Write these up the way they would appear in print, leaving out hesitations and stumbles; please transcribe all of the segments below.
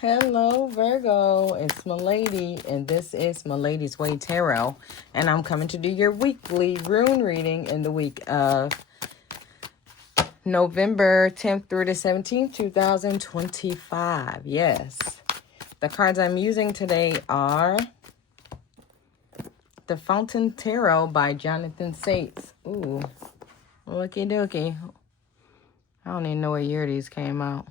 Hello, Virgo. It's Milady, and this is Milady's Way Tarot, and I'm coming to do your weekly rune reading in the week of November 10th through the 17th, 2025. Yes. The cards I'm using today are the Fountain Tarot by Jonathan Sates. Ooh, looky dookie. I don't even know what year these came out.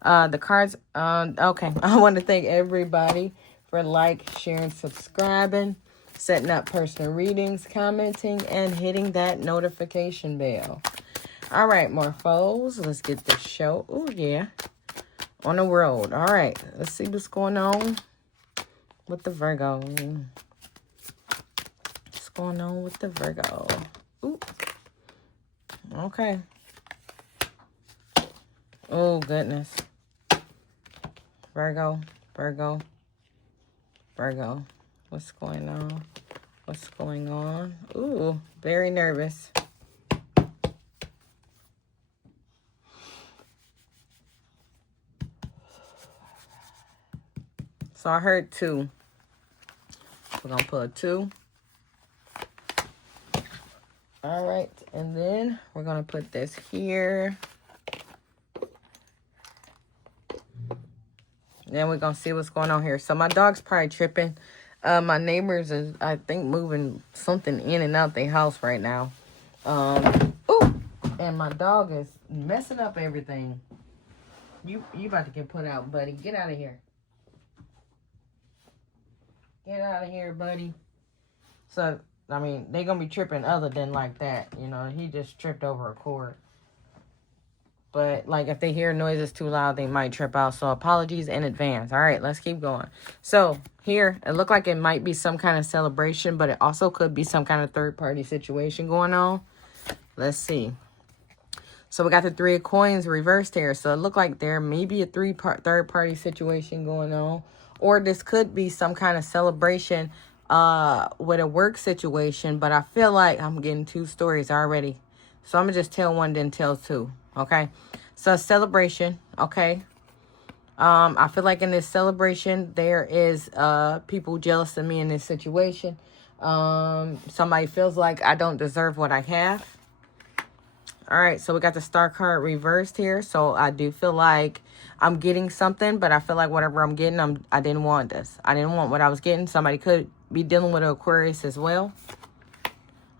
The cards, okay. I want to thank everybody for sharing, subscribing, setting up personal readings, commenting, and hitting that notification bell. All right, Morphos, let's get this show. Oh, yeah. On the road. All right, let's see what's going on with the Virgo. What's going on with the Virgo? Ooh. Okay. Oh, goodness. Virgo. What's going on? What's going on? Ooh, very nervous. So I heard 2. We're going to put a 2. All right, and then we're going to put this here. Then we're going to see what's going on here. So my dog's probably tripping. My neighbors is, I think, moving something in and out their house right now. Ooh, and my dog is messing up everything. You about to get put out, buddy. Get out of here. Get out of here, buddy. So, I mean, they're going to be tripping other than like that. You know, he just tripped over a cord. But, like, if they hear noises too loud, they might trip out. So, apologies in advance. All right, let's keep going. So, here, it looked like it might be some kind of celebration, but it also could be some kind of third-party situation going on. Let's see. So, we got the 3 of coins reversed here. So, it looked like there may be a third-party situation going on. Or this could be some kind of celebration with a work situation. But I feel like I'm getting 2 stories already. So, I'm going to just tell one, then tell 2. Okay, so celebration. Okay, I feel like in this celebration there is people jealous of me in this situation. Somebody feels like I don't deserve what I have. All right, so we got the Star card reversed here. So I do feel like I'm getting something, but I feel like whatever I'm getting, I didn't want this. I didn't want what I was getting. Somebody could be dealing with an Aquarius as well.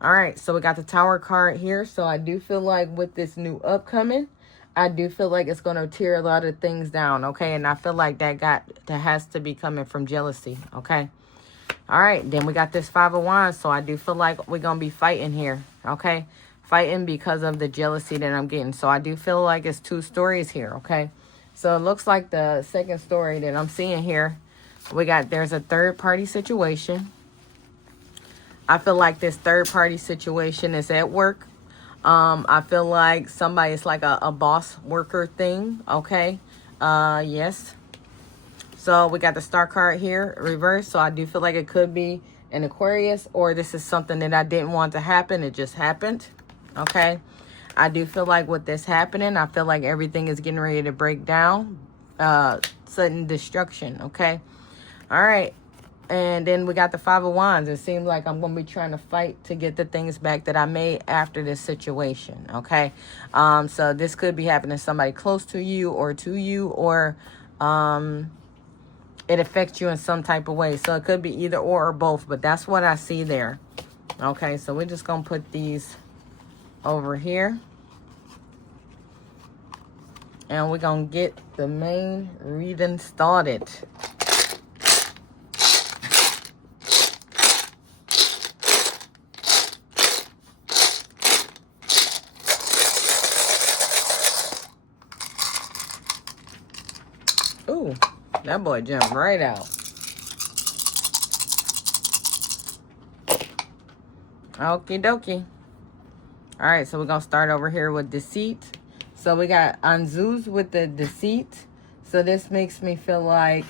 All right, so we got the Tower card here. So I do feel like with this new upcoming, I do feel like it's going to tear a lot of things down, okay? And I feel like that has to be coming from jealousy, okay? All right, then we got this 5 of Wands. So I do feel like we're going to be fighting here, okay? Fighting because of the jealousy that I'm getting. So I do feel like it's 2 stories here, okay? So it looks like the second story that I'm seeing here, there's a third-party situation. I feel like this third-party situation is at work. I feel like somebody is like a boss worker thing, okay? Yes. So we got the Star card here, reversed. So I do feel like it could be an Aquarius, or this is something that I didn't want to happen. It just happened, okay? I do feel like with this happening, I feel like everything is getting ready to break down. Sudden destruction, okay? All right. And then we got the 5 of Wands. It seems like I'm going to be trying to fight to get the things back that I made after this situation, okay? So this could be happening to somebody close to you, or it affects you in some type of way. So it could be either or both, but that's what I see there. Okay, so we're just going to put these over here. And we're going to get the main reading started. Ooh, that boy jumped right out. Okie dokie. All right, so we're going to start over here with deceit. So we got Anzuz with the deceit. So this makes me feel like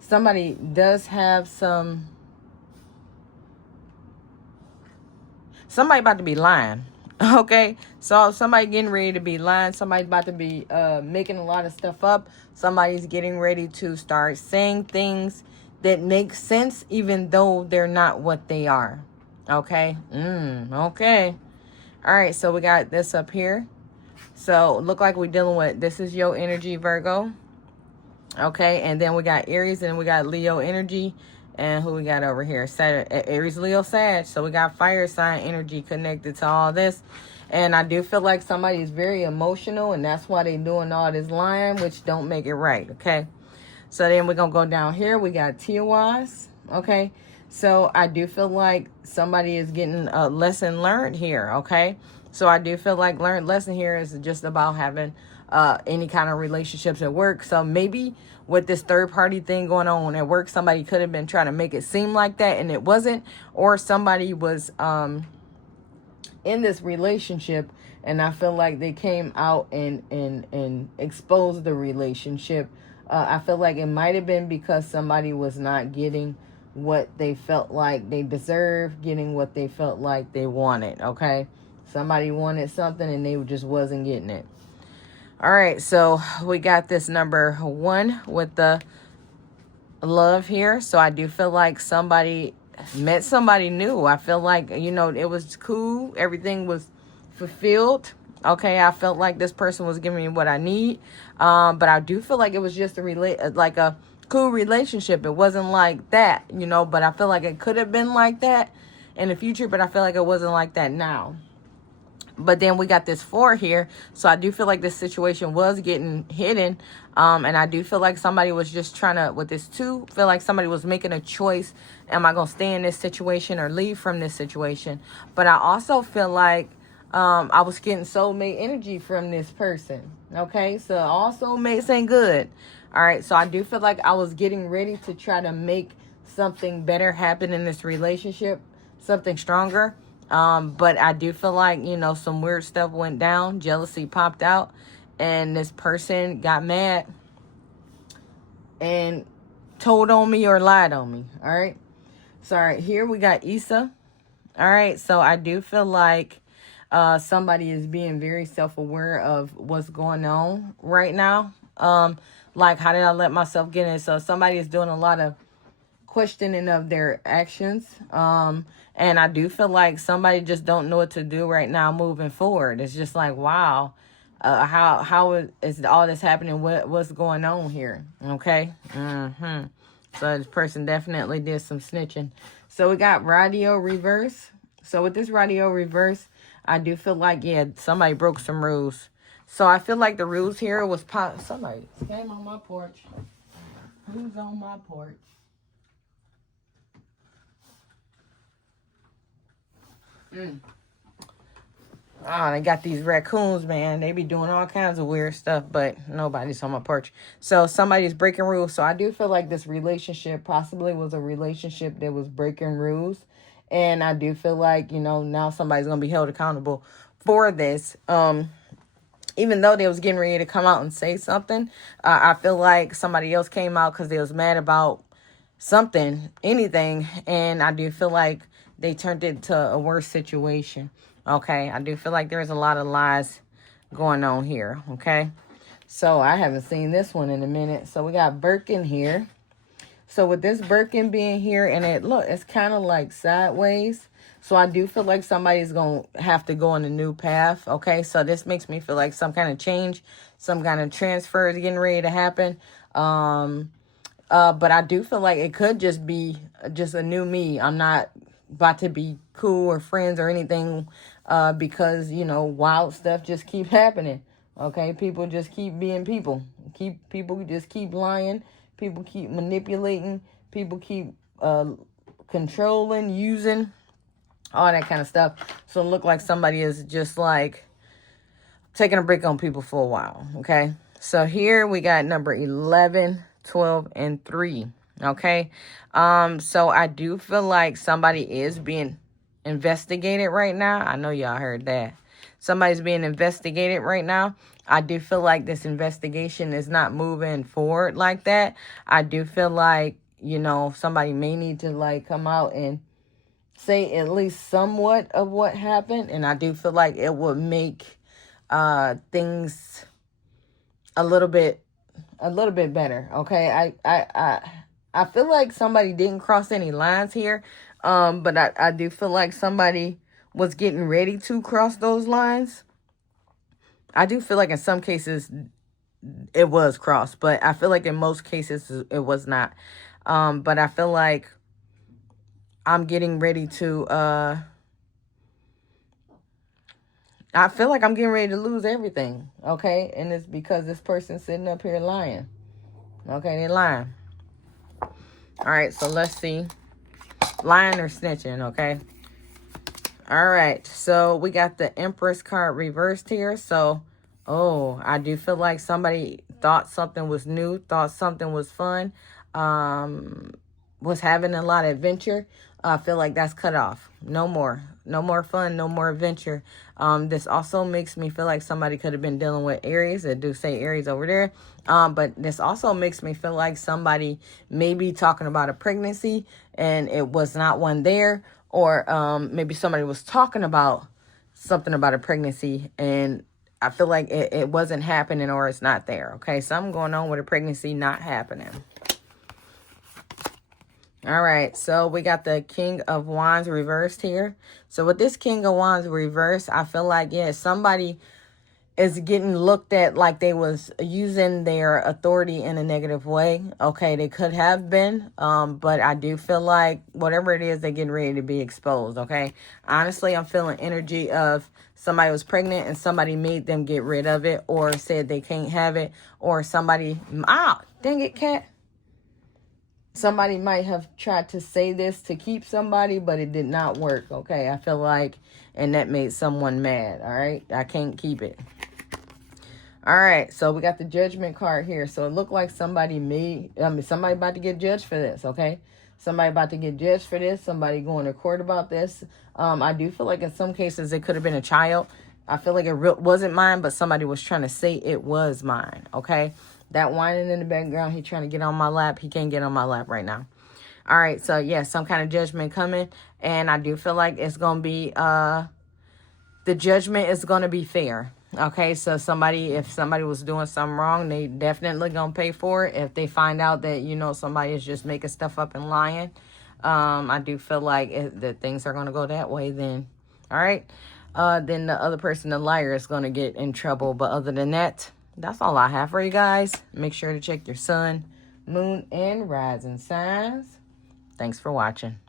somebody does have somebody about to be lying. Okay, so somebody getting ready to be lying. Somebody's about to be making a lot of stuff up. Somebody's getting ready to start saying things that make sense even though they're not what they are. Okay? Okay. All right, so we got this up here. So look like we're dealing with, this is your energy, Virgo. Okay, and then we got Aries, and we got Leo energy. And who we got over here? Aries, Leo, Sag. So we got fire sign energy connected to all this. And I do feel like somebody is very emotional, and that's why they doing all this lying, which don't make it right, okay? So then we're going to go down here. We got Tiawas, okay? So I do feel like somebody is getting a lesson learned here, okay? So I do feel like learned lesson here is just about having any kind of relationships at work. So maybe with this third party thing going on at work, somebody could have been trying to make it seem like that and it wasn't. Or somebody was in this relationship and I feel like they came out and exposed the relationship. I feel like it might have been because somebody was not getting what they felt like they deserved, getting what they felt like they wanted, okay? Somebody wanted something and they just wasn't getting it. All right, so we got this number 1 with the love here. So I do feel like somebody met somebody new. I feel like, you know, it was cool. Everything was fulfilled. Okay, I felt like this person was giving me what I need. But I do feel like it was just like a cool relationship. It wasn't like that, you know, but I feel like it could have been like that in the future, but I feel like it wasn't like that now. But then we got this 4 here. So I do feel like this situation was getting hidden. And I do feel like somebody was just trying to, with this 2, feel like somebody was making a choice. Am I going to stay in this situation or leave from this situation? But I also feel like I was getting soulmate energy from this person. Okay, so all soulmates ain't good. All right, so I do feel like I was getting ready to try to make something better happen in this relationship, something stronger. But I do feel like, you know, some weird stuff went down. Jealousy popped out. And this person got mad and told on me or lied on me. All right. So, all right, here we got Issa. All right. So I do feel like somebody is being very self-aware of what's going on right now. Like, how did I let myself get in? So somebody is doing a lot of questioning of their actions. And I do feel like somebody just don't know what to do right now moving forward. It's just like, wow, how is all this happening? What's going on here? Okay. So this person definitely did some snitching. So we got radio reverse. So with this radio reverse, I do feel like, yeah, somebody broke some rules. So I feel like the rules here was somebody came on my porch. Who's on my porch? Oh, they got these raccoons, man. They be doing all kinds of weird stuff, but nobody's on my porch. So somebody's breaking rules. So I do feel like this relationship possibly was a relationship that was breaking rules. And I do feel like, you know, now somebody's going to be held accountable for this. Even though they was getting ready to come out and say something, I feel like somebody else came out because they was mad about something, anything. And I do feel like they turned it to a worse situation. Okay, I do feel like there's a lot of lies going on here. Okay, so I haven't seen this one in a minute. So we got Birkin here. So with this Birkin being here, and it's kind of like sideways. So I do feel like somebody's going to have to go on a new path. Okay, so this makes me feel like some kind of change, some kind of transfer is getting ready to happen. But I do feel like it could just be just a new me. I'm not about to be cool or friends or anything because, you know, wild stuff just keep happening. Okay, people just keep being people. People just keep lying. People keep manipulating. People keep controlling, using, all that kind of stuff. So it look like somebody is just like taking a break on people for a while. Okay, so here we got number 11, 12, and 3. Okay, so I do feel like somebody is being investigated right now. I know y'all heard that. Somebody's being investigated right now. I do feel like this investigation is not moving forward like that. I do feel like, you know, somebody may need to like come out and say at least somewhat of what happened, and I do feel like it would make things a little bit better. Okay, I feel like somebody didn't cross any lines here, but I do feel like somebody was getting ready to cross those lines. I do feel like in some cases it was crossed, but I feel like in most cases it was not. But I feel like I'm getting ready to I feel like I'm getting ready to lose everything, okay? And it's because this person's sitting up here lying. Okay, they lying. All right, so let's see. Lying or snitching, okay? All right, so we got the Empress card reversed here. So, oh, I do feel like somebody thought something was new, thought something was fun, was having a lot of adventure. I feel like that's cut off. No more. No more fun, no more adventure. This also makes me feel like somebody could have been dealing with Aries. I do say Aries over there. But this also makes me feel like somebody may be talking about a pregnancy and it was not one there. Or maybe somebody was talking about something about a pregnancy and I feel like it wasn't happening or it's not there. Okay, something going on with a pregnancy not happening. All right, so we got the King of Wands reversed here. So with this King of Wands reversed, I feel like, yeah, somebody is getting looked at like they was using their authority in a negative way. Okay, they could have been, but I do feel like whatever it is, they're getting ready to be exposed, okay? Honestly, I'm feeling energy of somebody was pregnant and somebody made them get rid of it or said they can't have it or somebody, dang it, cat. Somebody might have tried to say this to keep somebody, but it did not work, okay? I feel like, and that made someone mad, all right? I can't keep it. All right, so we got the Judgment card here. So it looked like somebody somebody about to get judged for this, okay? Somebody about to get judged for this. Somebody going to court about this. I do feel like in some cases it could have been a child. I feel like it wasn't mine, but somebody was trying to say it was mine, okay? That whining in the background, he trying to get on my lap. He can't get on my lap right now. All right, so yeah, some kind of judgment coming. And I do feel like it's going to be, the judgment is going to be fair. Okay, so if somebody was doing something wrong, they definitely going to pay for it. If they find out that, somebody is just making stuff up and lying, I do feel like that things are going to go that way then. All right, then the other person, the liar, is going to get in trouble. But other than that, that's all I have for you guys. Make sure to check your sun, moon, and rising signs. Thanks for watching.